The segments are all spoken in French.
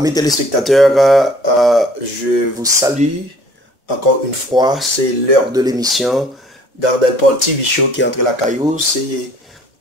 Amis téléspectateurs, je vous salue encore une fois. C'est l'heure de l'émission Gardel Paul TV Show qui est entre la caillou. C'est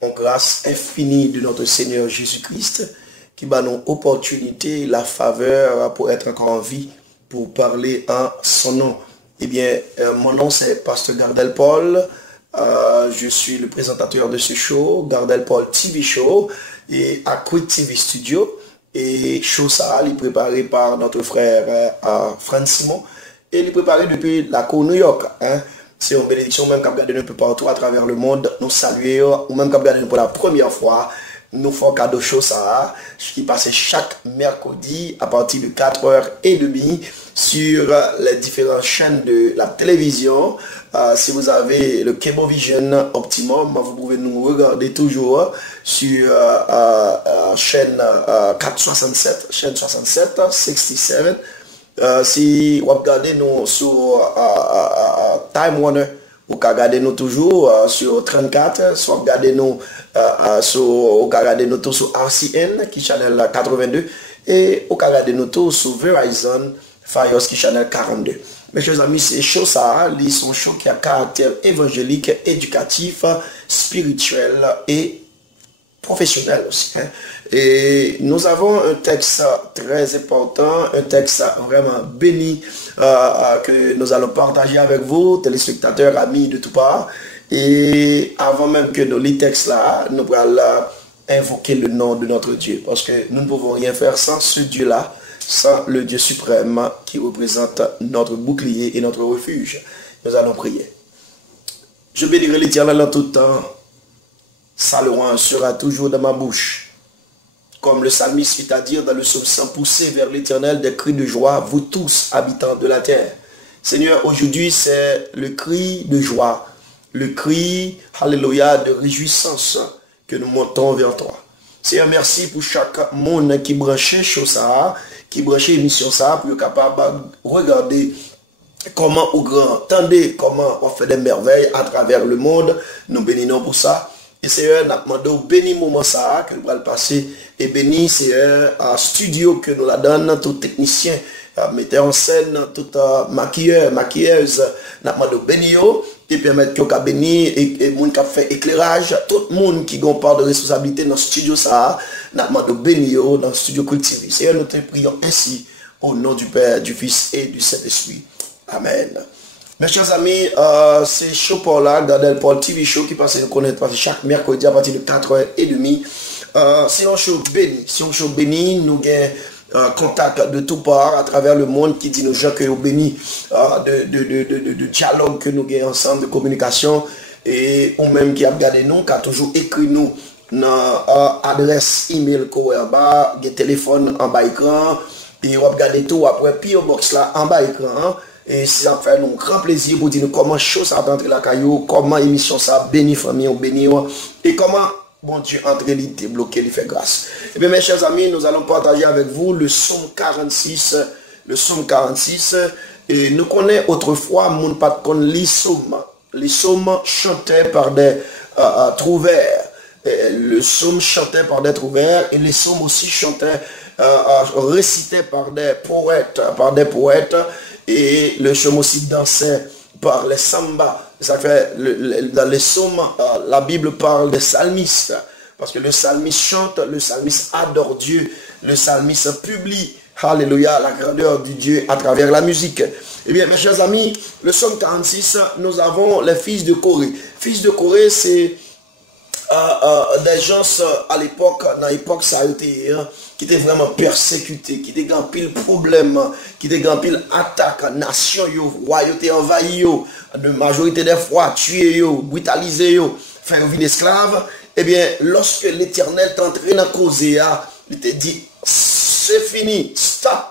en grâce infinie de notre Seigneur Jésus-Christ qui bat nos opportunités, la faveur pour être encore en vie, pour parler en son nom. Eh bien, mon nom c'est Pasteur Gardel Paul. Je suis le présentateur de ce show, Gardel Paul TV Show, et à Quick TV Studio. Et show ça, il est préparé par notre frère Franck Simon. Et il est préparé depuis la cour New York. Hein. C'est une bénédiction, même quand vous regardez un peu partout à travers le monde, nous saluer, ou même quand vous regardez pour la première fois, nous faisons cadeau show ça, qui passe chaque mercredi à partir de 4h30 sur les différentes chaînes de la télévision. Si vous avez le Cablevision Optimum, vous pouvez nous regarder toujours sur chaîne 467, chaîne 67, 67. Si vous regardez nous sur Time Warner, vous regardez nous toujours sur 34, soit regardez nous sur RCN qui channel 82 et vous regardez nous tous sur Verizon Fios qui channel 42. Mes chers amis, ces choses ça, ils sont shows qui a caractère évangélique, éducatif, spirituel et professionnel aussi. Hein. Et nous avons un texte très important, un texte vraiment béni que nous allons partager avec vous, téléspectateurs, amis de tout part. Et avant même que nous lisons le texte là, nous allons invoquer le nom de notre Dieu. Parce que nous ne pouvons rien faire sans ce Dieu-là, sans le Dieu suprême qui représente notre bouclier et notre refuge. Nous allons prier. Je bénirai l'Éternel en tout temps. Sa louange sera toujours dans ma bouche. Comme le psalmiste fit à dire dans le psaume 100, poussez vers l'Éternel des cris de joie, vous tous, habitants de la terre. Seigneur, aujourd'hui c'est le cri de joie, le cri, alléluia, de réjouissance que nous montons vers toi. Seigneur, merci pour chaque monde qui branchait chose ça, qui branchait émission ça, pour être capable de regarder comment au grand, attendez comment on fait des merveilles à travers le monde. Nous bénissons pour ça. Et Seigneur, nous demandons béni moment ça, que nous allons passer, et béni Seigneur, à studio que nous la donne, tout technicien, metteur en scène, tout maquilleur, maquilleuse, nous demandons béni, et permettre que nous béni, et monde qui a fait éclairage, tout le monde qui a part de responsabilité dans le studio ça, nous demandons béni dans le studio Quick TV. Seigneur, nous te prions ainsi, au nom du Père, du Fils et du Saint-Esprit. Amen. Mes chers amis, c'est show pour là, Gardel Paul TV Show qui passe nous connaître chaque mercredi à partir de 4h30. C'est un show béni. C'est un show béni. Nous avons contact de tout part à travers le monde qui dit nos gens que nous bénis de dialogue que nous avons ensemble, de communication. Et ou même qui a regardé nous, qui a toujours écrit nous dans adresse email qu'on a en bas, téléphone en bas écran. Puis on va regarder tout après, PO Box là en bas écran. Et ça fait un grand plaisir pour dire comment chose ça entre la caillou, comment émission ça bénit famille, on bénit, et comment bon Dieu entre les débloquer, il fait grâce. Et bien mes chers amis, nous allons partager avec vous le psaume 46, le psaume 46, et nous connaissons autrefois, mon pas de les psaumes chantaient par des trouvères, le psaume chantait par des trouvères, et les psaumes aussi chantaient, récités par des poètes, et le psaume aussi dansait par les samba. Ça fait, dans les psaumes, la Bible parle des psalmistes. Parce que le psalmiste chante, le psalmiste adore Dieu, le psalmiste publie, alléluia, la grandeur du Dieu à travers la musique. Eh bien, mes chers amis, le psaume 46, nous avons les fils de Corée. Fils de Corée, c'est des gens à l'époque, dans l'époque ça a été, qui étaient vraiment persécutés, qui étaient grand pile problème, qui étaient grand pile attaque, nation yo, royauté envahi yo, de majorité des fois tué yo, brutalisé yo, faire vie d'esclave. Eh bien, lorsque l'Éternel est entré dans cause, il te dit, c'est fini, stop,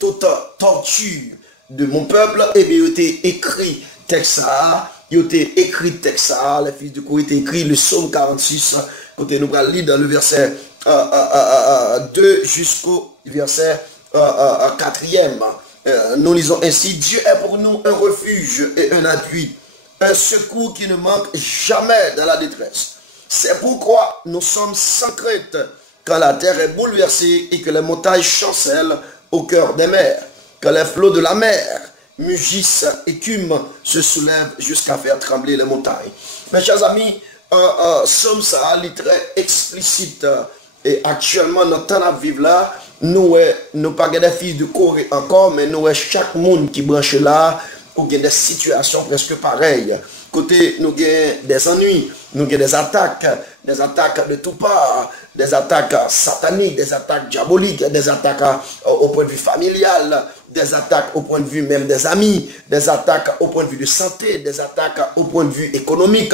toute torture de mon peuple. Eh bien, il était écrit texte ça. Il a été écrit texte, les fils de Corée, il a écrit le psaume 46, côté nous allons lire dans le verset 2 jusqu'au verset 4e. Nous lisons ainsi, Dieu est pour nous un refuge et un appui, un secours qui ne manque jamais dans la détresse. C'est pourquoi nous sommes sans crainte quand la terre est bouleversée et que les montagnes chancellent au cœur des mers, quand les flots de la mer mugissent, écument, se soulèvent jusqu'à faire trembler les montagnes. Mes chers amis, somme ça, est très explicite. Et actuellement, dans le temps à vivre là, nous pas des fils de Corée encore, mais nous chaque monde qui branche là, ou des situations presque pareilles. Côté, nous avons des ennuis, nous avons des attaques de tout part, des attaques sataniques, des attaques diaboliques, des attaques au point de vue familial, des attaques au point de vue même des amis, des attaques au point de vue de santé, des attaques au point de vue économique.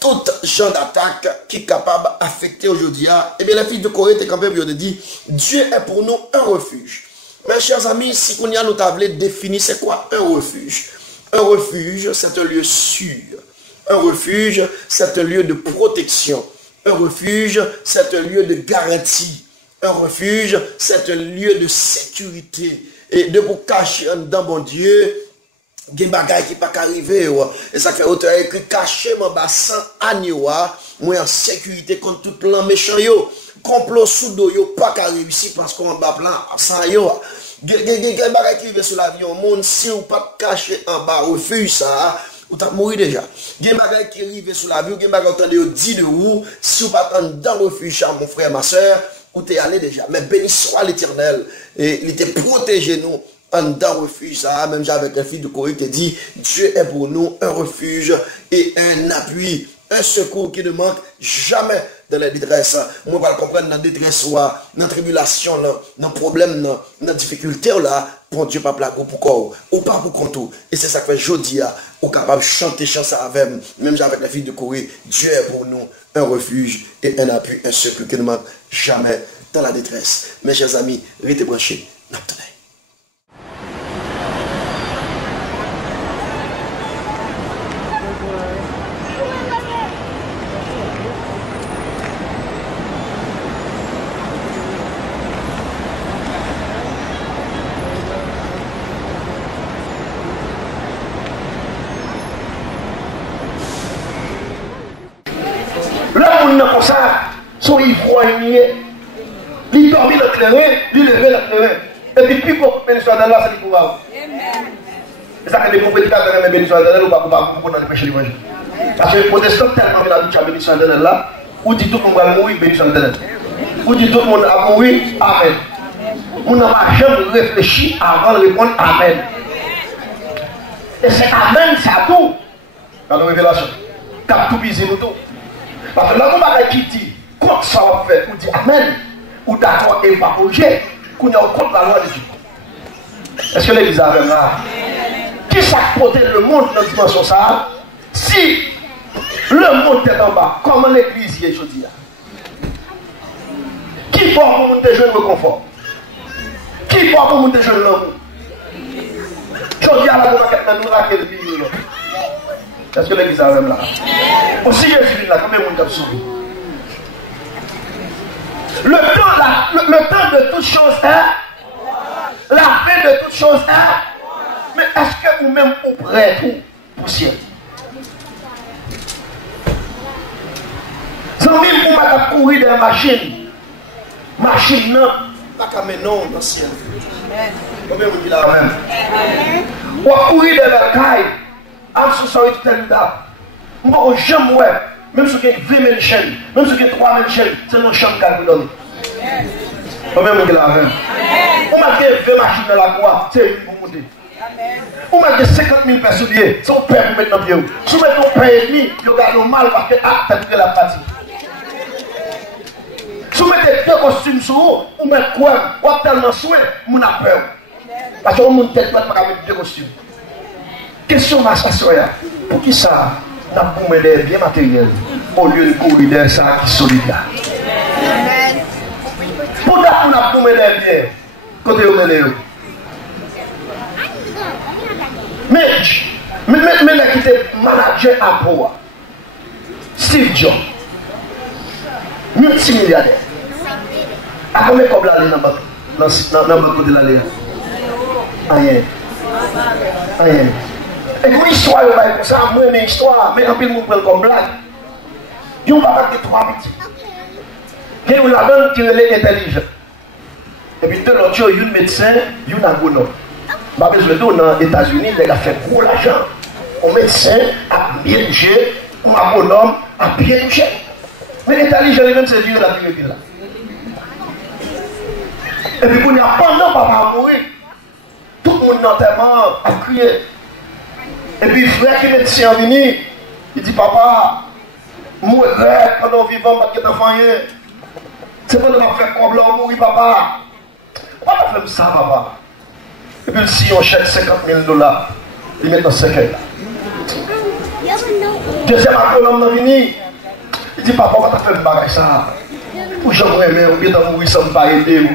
Tout genre d'attaque qui est capable d'affecter aujourd'hui. Eh bien, les filles de Corée étaient campées pour dire Dieu est pour nous un refuge. Mes chers amis, si on y a nous défini, c'est quoi un refuge? Un refuge, c'est un lieu sûr. Un refuge, c'est un lieu de protection. Un refuge, c'est un lieu de garantie. Un refuge, c'est un lieu de sécurité. Et de vous cacher dans mon Dieu, il y a des bagages qui ne peuvent pas arriver. Et ça fait autant écrit cacher mon bassin à moi en sécurité contre tout plan méchant. Complot sous dos, pas qu'à réussir parce qu'on va plan sans yo. Il y a des bagages qui arrivent sur l'avion. Si vous pas caché en bas, refuge ça, vous avez mouru déjà. Il y a des bagages qui arrivent sur l'avion, il y a des bagages qui dit de vous. Si vous pas dans le refuge, mon frère, ma soeur, vous êtes allé déjà. Mais béni soit l'Éternel. Et il était protégé nous. Dans refuge, ça, même avec la fille de Corée qui dit Dieu est pour nous un refuge et un appui, un secours qui ne manque jamais de la détresse. Moi, je vais comprendre dans la détresse, dans la tribulation, dans le problème, dans la difficulté, là, pour Dieu, pas plaquer pour quoi, ou pas pour compte. Et c'est ça que je dis, on est capable de chanter chanson avec, même avec la fille de Corée, Dieu est pour nous un refuge et un appui, un secours qui ne manque jamais dans la détresse. Mes chers amis, restez branchés. Comme ça, son ivoirier, il dormit dans le terrain, il levait dans le terrain. Et puis, plus pour bénissement de là, c'est le pouvoir. C'est ça que les compétiteurs de bénissement de là, ou pas pour dans le péché du manger. Parce que les protestants, tellement l'habitude à bénissement de là, ou dit tout le monde va mourir, bénissement de là. Ou dit tout le monde va mourir, amen. On n'a jamais réfléchi avant de répondre amen. Et c'est amen, c'est à tout. Dans la révélation. Cap tout bisé nous tout. Parce que là, on va dit, quand ça va faire, on dit amen, ou d'accord et pas projet, qu'on est contre la loi de Dieu. Est-ce que l'église a même là? Qui s'accorde le monde dans la dimension ça? Si le monde est en bas, comment l'église y est aujourd'hui? Qui porte pour monter jeune le confort? Qui porte pour monter jeune l'amour? Aujourd'hui, à la nous là, quel pays là? Est-ce que l'église a même là? Aussi, Jésus là, combien de monde a sauvé? Le temps de toutes choses est, la fin de toutes choses est, mais est-ce que vous-même vous prêtez pour ciel? Sans même vous m'avez couru dans la machine. Machine non, pas qu'à non dans le ciel. Combien vous dites là même? Ou à courir dans la caille. I'm so sorry to tell you that. Moi, jamais, même si vous avez 20 000 chaînes, même si vous avez 3 000 chaînes, c'est nos chambre qu'elle vous donne. Combien vous dites là même? On m'a dit 20 machines dans la croix, c'est une pour monter. On m'a dit 50 000 personnes, c'est un père pour mettre dans le pied. Si vous mettez un père et demi, vous avez normal parce que t'as tout la partie. Si vous mettez 2 costumes sur vous, vous mettez quoi? Vous avez tellement souhait, vous avez peur. Parce que vous avez tête pas mettre 2 costumes. Question ma soeur, pour qui ça n'a pas des biens matériels au lieu de courir des ça qui sont solidaires? Pour ça on a pas des biens côté au milieu. Mais là qui était manager à Poa, Steve Jobs, multimilliardaire. À combien comme l'aller dans le banque de l'aller? Rien. Rien. Et pour l'histoire, il va être ça, moi, mes histoires, mais en plus, nous prenons comme blague. Ils ne vont pas battre 3 minutes. qui nous la donne qui est intelligent. Et puis, de l'autre, il y a un médecin, il y a un agronome. Je vais dans les États-Unis, il a fait gros l'argent. Un médecin a bien touché, un agronome a bien touché. Mais l'intelligent, lui-même, c'est Dieu la vérité là. Et puis, pendant papa a mouru, tout le monde notamment a crié. Et puis, frère qui est médecin est venu, il dit, papa, moi, pendant vivant, pas de enfant. C'est pas de faire comme l'homme mourir, papa. Pourquoi tu fais ça, papa? Et puis, si on cherche $50,000, il met dans ce secret. Deuxième agronome est venu, il dit, papa, pourquoi tu fais ça? Pour que j'aimerais bien, ou bien mourir sans pas aider.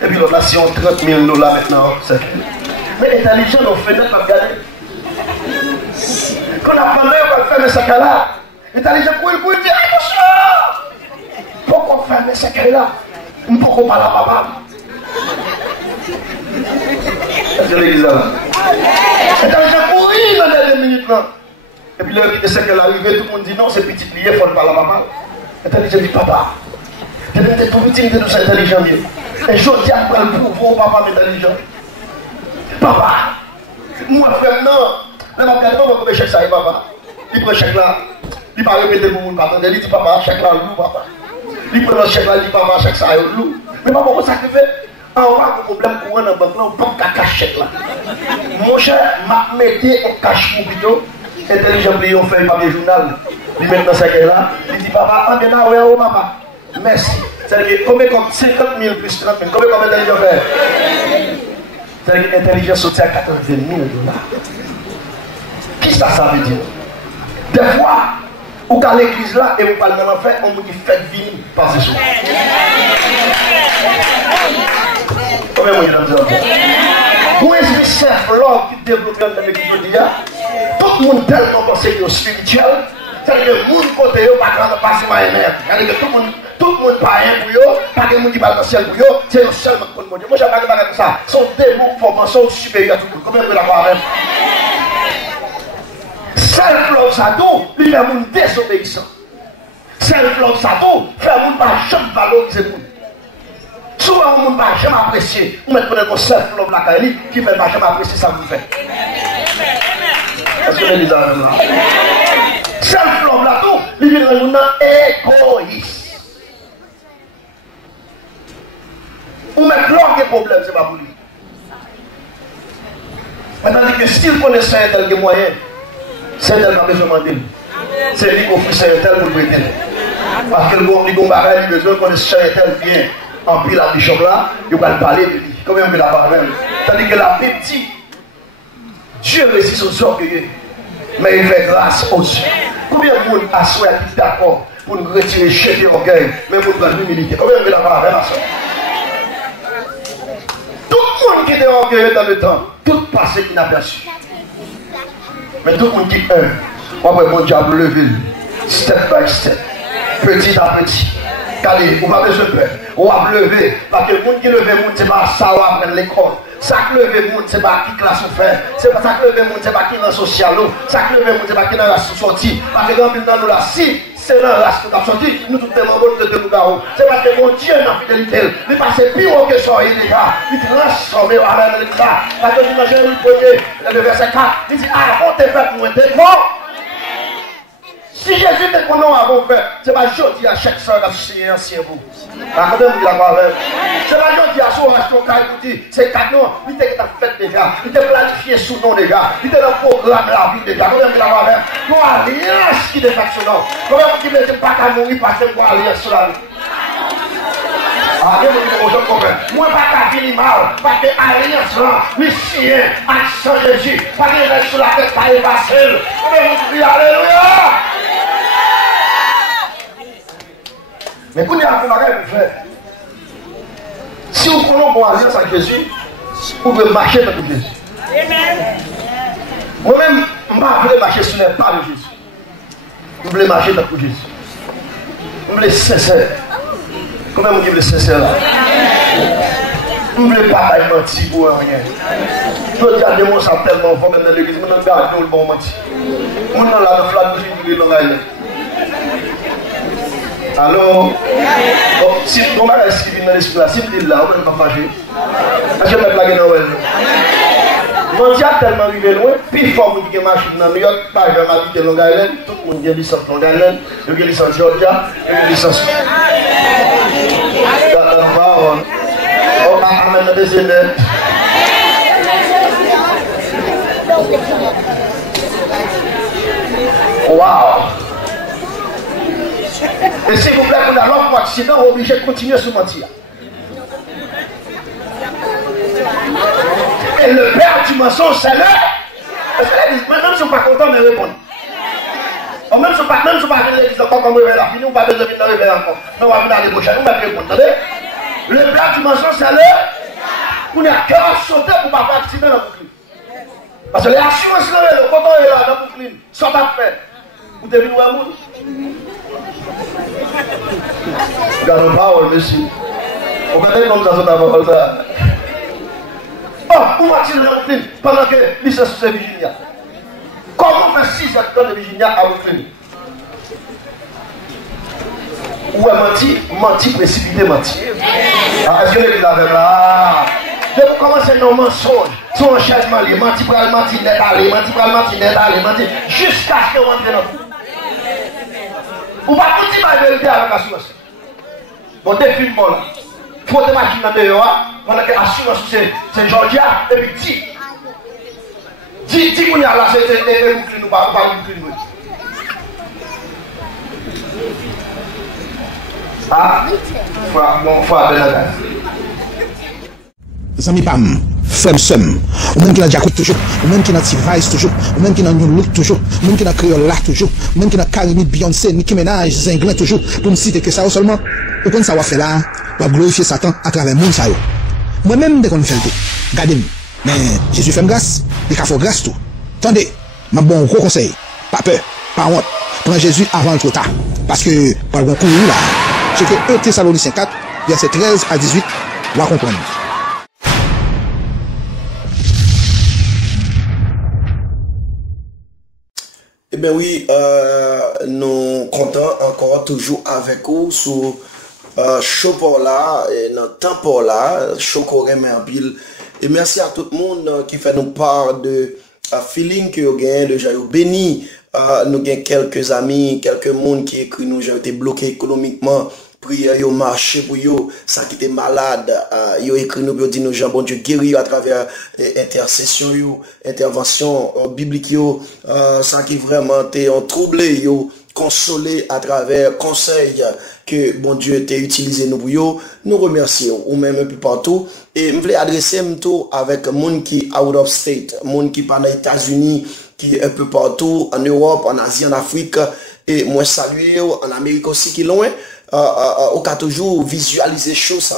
Et puis, là, si on $30,000 maintenant, c'est mais intelligent, on fait net, on va regarder. Quand on a parlé, on va faire ce cas-là. Intelligent, pour il dire, attention! Pourquoi faire ce cas-là? Pourquoi pas la papa? C'est l'église là. Intelligent, pour il dans les minutes là. Et puis, le ce qu'elle est arrivée, tout le monde dit non, c'est petit plié, il faut pas la papa. Intelligent dit, papa. Tu es tout petit, tu es intelligent. Et je dis à quoi le pouvoir, papa, intelligent. Papa, moi, frère, non. Je ne vais pas chèque ça, papa. Il prend chèque là. Il va répéter pour mon papa. Il dit, papa, chèque là, loup, papa. Il prend le chèque là, il dit, papa, chèque ça, loup. Mais papa, comment ça fait? On va avoir un problème pour un banque là, on ne peut pas cacher chèque là. Mon cher, m'a mettez au cache mon plutôt. Intelligent, on fait un papier journal. Il met dans ce là. Il dit, papa, on est là, ouais, papa. Merci. C'est-à-dire, combien comme 50,000 plus 30,000, combien comme intelligent fait? C'est-à-dire, l'intelligence sortit à $80,000. Qui ça veut dire? Des fois, vous allez à l'église là et vous parlez dans l'enfer, on vous dit faites venir par ce soir. Combien vous avez dit? Vous êtes self-love qui développe dans l'église aujourd'hui. Tout le monde tellement pensé que c'est spirituel. C'est-à-dire que le monde côté, pas si mal aimé. C'est-à-dire que tout le monde pas rien pour eux, pas de monde qui va dans le ciel pour eux, c'est le seul monde pour eux. Moi, je ne sais pas comme ça. Sont des mots de formation supérieure à tout le monde. Combien vous l'avez parlé? Self-love, ça tout, il fait un monde désobéissant. Self-love, ça tout, fait un monde pas jamais valoriser le monde. Souvent, on ne va jamais apprécier. On met pour self-love la Kaili qui ne va jamais apprécier ça vous fait. Est-ce que vous avez dit ça? Self-love là tout, il est un égoïste. On met plein de problèmes, c'est pas pour lui. Maintenant, que s'il connaissait un tel moyen, c'est un tel qui a besoin de demander. C'est lui qui offre un tel pour le prêter. Parce que le bon barrage, il a besoin de connaître un tel bien. En pile la bishop là, il va parler de lui. Combien on peut la parler? C'est-à-dire que la Bible dit, Dieu résiste aux orgueilleux, mais il fait grâce aux yeux. Combien de monde a souhaité d'accord pour nous retirer, jeter l'orgueil, mais pour prendre l'humilité? Combien on peut la parler? Tout le monde qui était orgueilleux dans le temps, tout passé inaperçu. Mais tout le monde qui est un, on va bon Dieu a levé, step by step, petit à petit. Allez, on va besoin de peur. On va lever. Parce que le monde qui lève, c'est pas ça, on va prendre l'école. Ça qui lève, c'est pas qui classe on fait. C'est pas ça qui lève, c'est pas qui dans le social. Ça qui lève, c'est pas qui dans la sortie. Parce que dans le là, si c'est dans la race que tu as sorti, nous tous les membres de nous garons. C'est parce que mon Dieu n'a fidélité. Il passe pire que ça, il est là. Il transforme avec le cas. Parce que j'imagine le premier, le verset 4, il dit, ah, on te fait pour un démon. Si Jésus te connaît avant fait, c'est pas jodi à chaque soeur à signer ancien vous. Quand même vous la parole. C'est pas jodi à soir acheter un cahier pour dire c'est cadeau, il était fait déjà, il était planifié sous nom déjà, il était dans le programme de la vie déjà. Quand même vous la parole. Nous alliance qui est fait sur nous. Quand même vous dites pas qu'à mourir parce que vous alliance sur la vie. Ah, bien vous dites comprendre. Moi pas qu'à finir mal, parce que alliance là, oui sien, action Jésus, pas que reste sur la tête pas facile. Quand même vous dites alléluia. Mais quand il y a un bagage pour faire, si vous prenez une alliance avec Jésus, vous pouvez marcher dans Jésus. Moi-même, je ne vais pas marcher sur les pas de Jésus. Vous voulez marcher dans Jésus. Vous voulez sincère. Comment vous voulez sincère là? Vous ne voulez pas mentir pour rien. Je veux dire, les mots sont tellement forts dans l'église, je ne garde pas le bon mentir. Je ne garde pas le flamme de Jésus dans la vie. Alors, si on va rester dans l'esprit là, si on dit là, on ne peut pas fâcher. Parce que je vais me blaguer dans le Menti a tellement arrivé loin, puis fort pour qu'il y ait machine dans New York, par exemple, habiter Long Island, tout le monde a licence Long Island, il y a licence Georgia, il y a licence. On va amener des élèves. Wow! Et s'il vous plaît, qu'on a l'homme pour accident, on est obligé de continuer sur mentir. Et le père du mensonge, c'est là. Parce que là, même si on ne sont pas contents de répondre. Même si on ne sont pas contents encore comme réveil là, fini, on ne va pas besoin de réveiller encore. Mais on va venir l'année prochaine, on va répondre. Attendez? Le père du mensonge, c'est là. On a cœur sauté pour ne pas faire accident dans Brooklyn. Parce que les assurances, le coton est là dans Brooklyn. Sans pas faire. Vous devez voir monde. Regardons pas, monsieur. Vous connaissez comme ça, ça va ça. Oh, où va-t-il dans Brooklyn pendant que licence c'est Virginia? Comment faire 6 habitants de Virginia à Brooklyn? Ou est menti, précipité, menti. Est-ce que vous l'avez là? De vous commencer nos mensonges, son enchaînement, menti pour le menti, net aller, menti pour le menti, net aller, menti, jusqu'à ce que vous entrez dans vous. Vous ne pouvez pas dire la vérité avec l'assurance. Bon, défilement là. Il faut te machines dans dehors, pendant que l'assurance c'est Georgia, et puis dis qu'on y a là, c'est Brooklyn ou pas Brooklyn. Ah, faut appeler la gare. Zami pam, frère somme, ou même qui n'a Jacob toujours, ou même qui n'a T-Vice toujours, ou même qui n'a New Look toujours, ou même qui n'a Creole là toujours, ou même qui n'a Karimi, Beyoncé, Nicki Minaj, Zinglin toujours, pour me citer que ça seulement, ou qu'on ça va faire là, on va glorifier Satan à travers le monde ça. Moi-même, dès qu'on fait tout, regardez-moi, mais Jésus fait grâce, il a fait grâce tout. Attendez, ma bon gros conseil, pas peur, pas honte, prends Jésus avant le trop tard, parce que, par le bon coup, là, c'est que 1 Thessaloniciens 4, verset 13 à 18, on va comprendre. Eh bien oui, nous comptons encore toujours avec vous sur show pour là, et notre temps pour là, show qu'on remet en pile. Et merci à tout le monde qui fait nous part de feeling que vous gagnez, de j'ai béni. Nous avons quelques amis, quelques monde qui écrit nous, j'ai été bloqué économiquement. Prière, yo marché pour yo, ça qui était malade, yo écrit nous, yo dit nous, Jean, bon Dieu, guéri à travers intercession yo, intervention biblique yo, ça qui vraiment t'es en troublé yo, consolé à travers conseil que bon Dieu t'a utilisé nous pour yo, nous remercions, ou même un peu partout, et je voulais adresser un tour avec monde qui out of state, monde qui par les États-Unis, qui est un peu partout, en Europe, en Asie, en Afrique, et moi saluer en Amérique aussi qui loin. On a toujours visualisé choses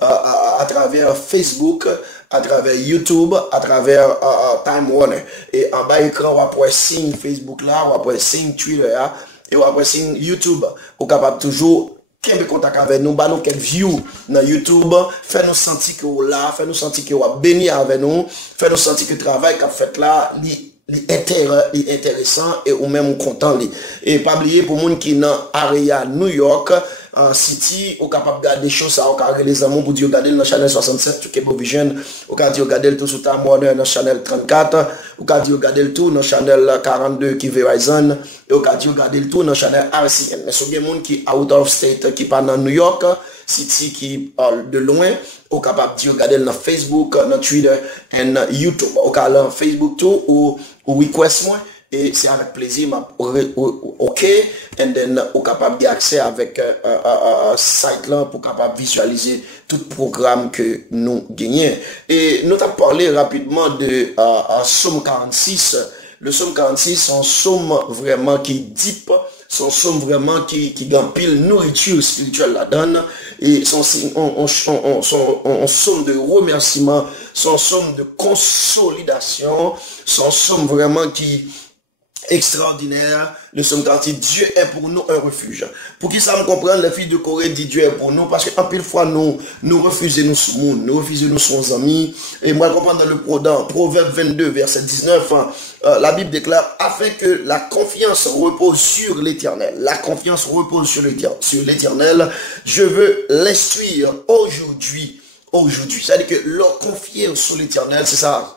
à travers Facebook, à travers YouTube, à travers Time Warner. Et en bas écran, on va pouvoir signer Facebook là, on va pouvoir signer Twitter là, et on va pouvoir signer YouTube. On est capable toujours de contact avec nous, nous quelques views dans YouTube, faire nous sentir que vous là, faire nous sentir que vous béni avec nous, faire nous sentir que le travail qu'on fait là, intéressant et ou même content et pas oublier pour monde qui dans area New York en City ou capable garder des choses ça au carré les amours pour dire regarder dans channel 67 tout Cable Vision ou quand dire regarder tout sur Time Warner dans channel 34 ou quand dire regarder tout dans channel 42 qui Verizon et ou quand dire regarder tout dans channel RCN mais c'est des monde qui out of state qui pas dans New York City qui de loin ou capable de regarder dans Facebook dans Twitter et YouTube ou dans Facebook tout ou request moi et c'est avec plaisir ok and then ou capable d'accès avec site là pour capable visualiser tout programme que nous gagnons et nous avons parlé rapidement de Somme 46. Le Somme 46 son somme vraiment qui deep, son somme vraiment qui gagne pile nourriture spirituelle là-dedans et son somme de remerciement, son somme de consolidation, son somme vraiment qui extraordinaire. Nous sommes garantis, Dieu est pour nous un refuge. Pour qui ça me comprenne, les filles de Corée disent Dieu est pour nous, parce qu'en pile fois, nous refusons nous son monde, nous refusons nous son amis. Et moi, je comprends dans Proverbe 22, verset 19, la Bible déclare, afin que la confiance repose sur l'Éternel. La confiance repose sur l'Éternel. Je veux l'instruire aujourd'hui. C'est-à-dire que leur confier sur l'Éternel, c'est ça,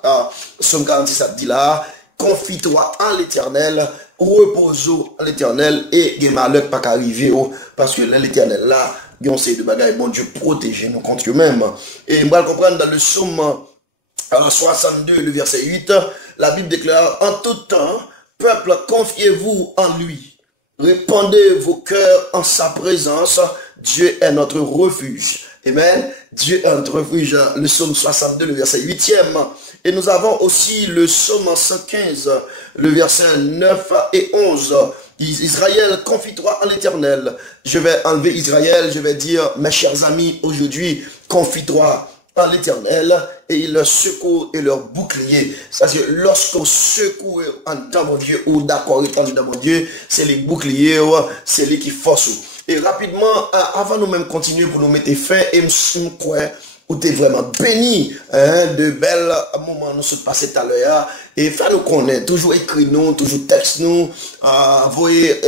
Somme 46, ça dit là, confie-toi en l'Éternel, repose en l'Éternel, et il y a malheur pas qu'arriver, parce que l'Éternel là, il y a un de bagaille, bon Dieu protège nous contre eux-mêmes. Et on va le comprendre dans le Somme 62, le verset 8, la Bible déclare, en tout temps, peuple, confiez-vous en lui. Répandez vos cœurs en sa présence. Dieu est notre refuge. Amen. Dieu est notre refuge. Le psaume 62, le verset 8e. Et nous avons aussi le psaume 115, le verset 9 et 11. Israël, confie-toi en l'Éternel. Je vais enlever Israël, je vais dire, mes chers amis, aujourd'hui, confie-toi en l'Éternel, et il leur secourt et leur bouclier. C'est-à-dire, lorsqu'on secoue dans mon Dieu, ou d'accord dans mon Dieu, c'est les boucliers, c'est les qui forcent. Et rapidement, avant nous même continuer pour nous mettre fin, et nous crois, où tu es vraiment béni, de belles moments nous sommes passés tout à l'heure, et faire nous connaître, toujours écrit nous, toujours texte nous, envoyer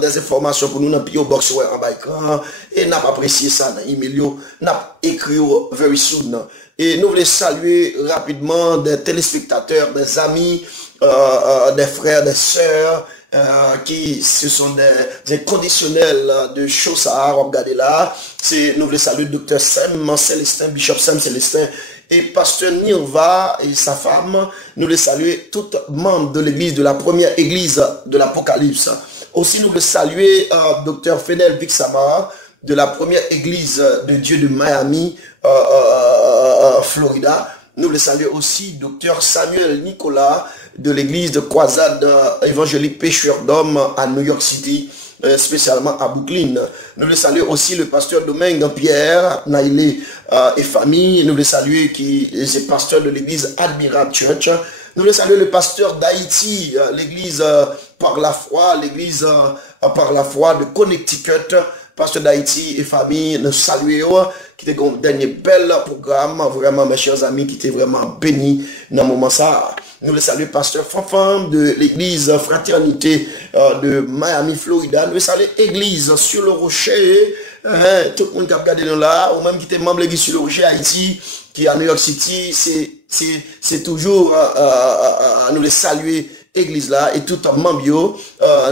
des informations pour nous dans le PO Box en bas écran, et n'a pas apprécié ça dans l'email, n'a écrit very soon. Et nous voulons saluer rapidement des téléspectateurs, des amis, des frères, des sœurs, qui ce sont des conditionnels de choses à regarder là. Nous voulons saluer Dr. Sam Célestin, Bishop Sam Célestin, et Pasteur Nirva et sa femme. Nous voulons saluer tous membres de l'église, de la première église de l'Apocalypse. Aussi, nous voulons saluer Dr. Fenel Bixama, de la première église de Dieu de Miami, Florida. Nous voulons saluer aussi Dr. Samuel Nicolas, de l'église de croisade évangélique Pécheur d'Hommes à New York City, spécialement à Brooklyn. Nous voulons saluer aussi le pasteur Domingue Pierre, Naïlé et famille. Nous voulons saluer qui est pasteur de l'église Admirable Church. Nous voulons saluer le pasteur d'Haïti, l'église par la foi, l'église par la foi de Connecticut. Pasteur d'Haïti et famille, nous saluons, qui était un dernier bel programme, vraiment mes chers amis, qui étaient vraiment bénis dans le moment ça. Nous le saluons, pasteur Fanfan de l'église Fraternité de Miami, Florida. Nous le saluons, église sur le rocher, tout le monde qui a regardé nous là, ou même qui était membre de l'église sur le rocher Haïti, qui est à New York City, c'est toujours à nous les saluer. Église là et tout en membre,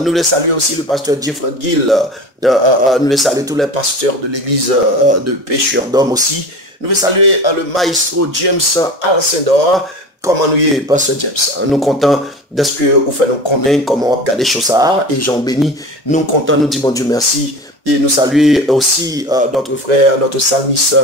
nous les saluons aussi le pasteur Jeffrey Gill, nous les saluons tous les pasteurs de l'église de Pécheur d'Hommes aussi. Nous les saluons le maestro James Alcindor. Comment nous y est, pasteur James? Nous contents de ce que vous faites nous connaître, comment on regarde les choses ça, et Jean béni. Nous contents, nous disons bon Dieu merci. Et nous saluons aussi notre frère, notre psalmiste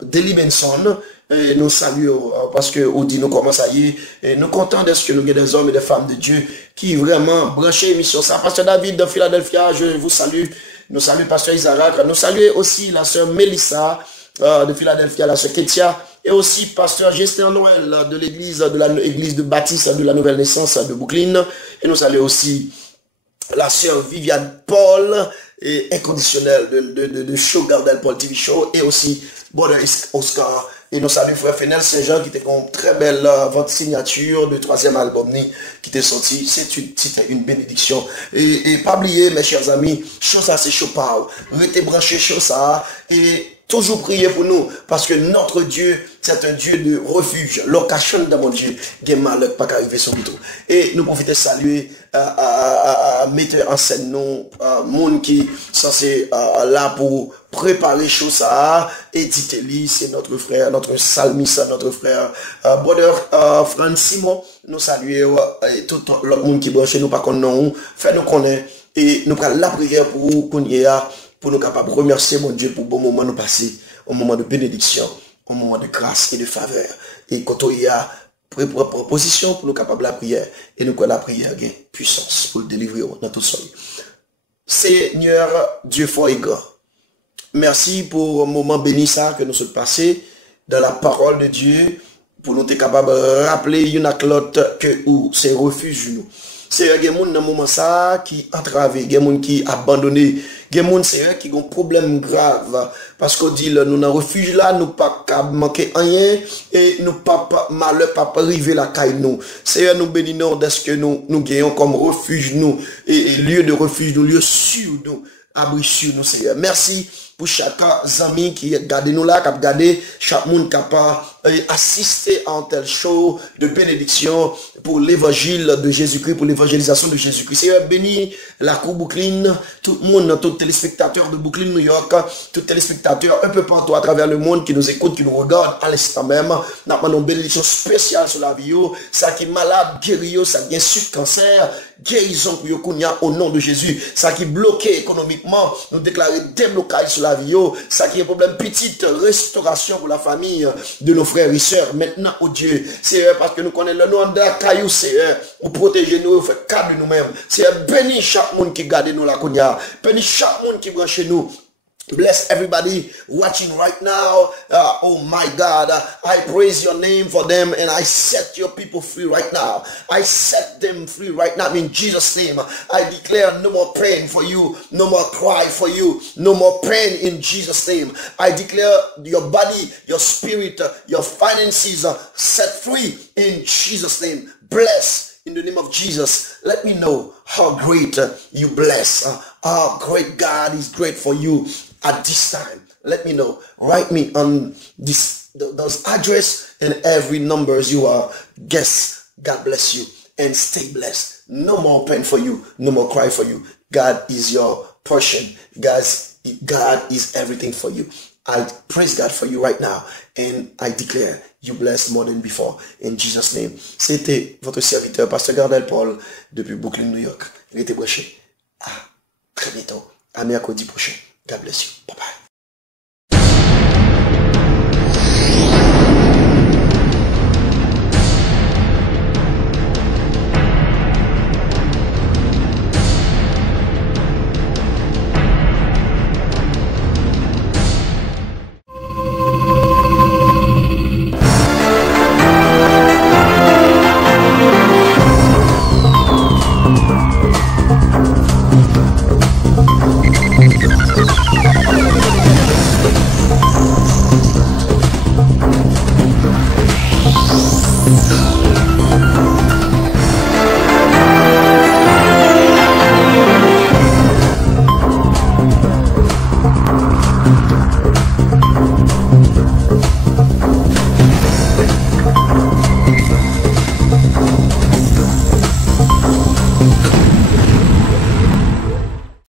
Deli Benson. Et nous saluons parce que on dit nous comment ça y est, et nous contents de ce que nous avons des hommes et des femmes de Dieu qui vraiment branchent l'émission ça. Pasteur David de Philadelphia, je vous salue. Nous saluons pasteur Isaac, nous saluons aussi la sœur Melissa de Philadelphia, la sœur Ketia, et aussi pasteur Justin Noël de l'église de Baptiste de la Nouvelle Naissance de Brooklyn, et nous saluons aussi la sœur Viviane Paul et inconditionnelle de Show Gardel Paul TV Show, et aussi Brother Oscar. Et nous saluons frère Fenel Saint-Jean qui était une très belle vente signature du 3e album qui était sorti. C'était une bénédiction. Et pas oublier, mes chers amis, chose ça c'est chaud pas. Restez branchés chose ça. Et toujours prier pour nous. Parce que notre Dieu, c'est un Dieu de refuge. Location de mon Dieu. Qui malheur pas qu'arriver sur tout. Et nous profitons de saluer, mettre en scène nous, monde qui censé là pour préparer choses ça. Et Titeli, c'est notre frère, notre psalmiste, notre frère, brother Franck Simon. Nous saluons et tout l'autre monde qui branche nous pas qu'on nous fait nous connaître. Et nous prenons la prière pour qu'on y a, pour nous capables de remercier mon Dieu pour bon moment nous passer, au moment de bénédiction, au moment de grâce et de faveur. Et quand il y a proposition pour nous capables de la prière, et nous que la prière a puissance pour le délivrer dans tout seul. Seigneur Dieu fort et grand, merci pour un moment béni ça que nous sommes passés dans la parole de Dieu, pour nous être capables de rappeler une à l'autre que c'est refuge nous. C'est des gens dans moment ça qui entravé, des gens qui abandonné, des gens c'est qui ont problème grave parce qu'on dit là nous dans refuge là nous pas manquer rien et nous pas malheur pas arriver la caille nous. C'est nous bénissons de ce que nous gagnons comme refuge nous et lieu de refuge nous, lieu sûr nous, abri sûr nous Seigneur. Merci pour chaque ami qui regarde nous là, qui a regardé, chaque monde qui a assisté à un tel show de bénédiction pour l'évangile de Jésus-Christ, pour l'évangélisation de Jésus-Christ. Seigneur, bénis la cour Brooklyn, tout le monde, tous les téléspectateurs de Brooklyn, New York, tous les téléspectateurs un peu partout à travers le monde qui nous écoutent, qui nous regardent à l'instant même. Nous avons une bénédiction spéciale sur la vie, ça qui est malade, guéri, ça qui est sur cancer, guérison pour Yokunya au nom de Jésus, ça qui est bloqué économiquement, nous déclarer déblocage sur la vie, ça qui est problème petite restauration pour la famille de nos frères et sœurs. Maintenant, oh Dieu, c'est parce que nous connaissons le nom de la caillou, c'est pour protéger nous, faire cas de nous-mêmes. C'est béni chaque monde qui garde nous la Kounia, béni chaque monde qui branche nous. Bless everybody watching right now. Oh my God, I praise your name for them and I set your people free right now. I set them free right now in Jesus' name. I declare no more pain for you, no more cry for you, no more pain in Jesus' name. I declare your body, your spirit, your finances set free in Jesus' name. Bless in the name of Jesus. Let me know how great you bless. How great God is great for you. At this time, let me know. Write me on those address and every numbers you are. Guess. God bless you and stay blessed. No more pain for you. No more cry for you. God is your portion. God is everything for you. I praise God for you right now and I declare you blessed more than before. In Jesus' name. C'était votre serviteur, Pasteur Gardel Paul, depuis Brooklyn, New York. Restez branchés. À très bientôt. À mercredi prochain. God bless you. Bye-bye.